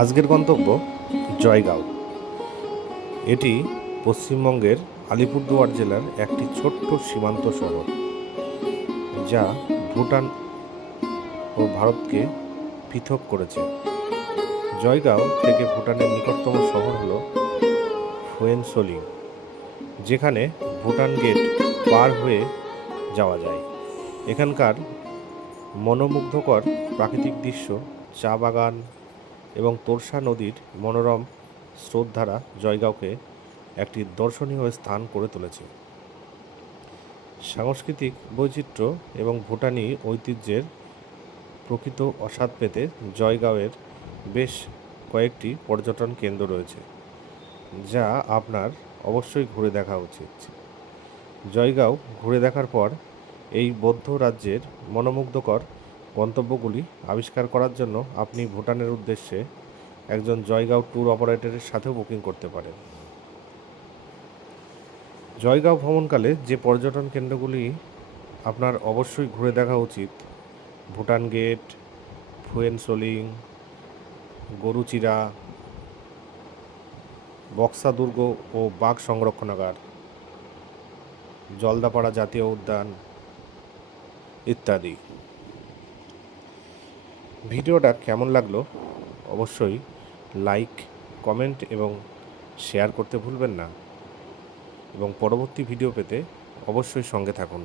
আজকের গন্তব্য জয়গাঁও। এটি পশ্চিমবঙ্গের আলিপুরদুয়ার জেলার একটি ছোট্ট সীমান্ত শহর, যা ভুটান ও ভারতকে পৃথক করেছে। জয়গাঁও থেকে ভুটানের নিকটতম শহর হল ফুয়েনসোলিং, যেখানে ভুটান গেট পার হয়ে যাওয়া যায়। এখানকার মনোমুগ্ধকর প্রাকৃতিক দৃশ্য, চা বাগান এবং তোরসা নদীর মনোরম স্রোতধারা জয়গাঁওকে একটি দর্শনীয় স্থান করে তুলেছে। সাংস্কৃতিক বৈচিত্র্য এবং ভুটানি ঐতিহ্যের প্রকৃত আস্বাদ পেতে জয়গাঁওয়ের বেশ কয়েকটি পর্যটন কেন্দ্র রয়েছে, যা আপনার অবশ্যই ঘুরে দেখা উচিত। জয়গাঁও ঘুরে দেখার পর এই বৌদ্ধ রাজ্যের মনোমুগ্ধকর গন্তব্যগুলি আবিষ্কার করার জন্য আপনি ভুটানের উদ্দেশ্যে একজন জয়গাঁও ট্যুর অপারেটরের সাথেও বুকিং করতে পারেন। জয়গাঁও ভ্রমণকালে যে পর্যটন কেন্দ্রগুলি আপনার অবশ্যই ঘুরে দেখা উচিত: ভুটান গেট, ফুয়েনসোলিং, গরুচিরা, বক্সা দুর্গ ও বাঘ সংরক্ষণাগার, জলদাপাড়া জাতীয় উদ্যান ইত্যাদি। ভিডিওটা কেমন লাগলো অবশ্যই লাইক, কমেন্ট এবং শেয়ার করতে ভুলবেন না, এবং পরবর্তী ভিডিও পেতে অবশ্যই সঙ্গে থাকুন।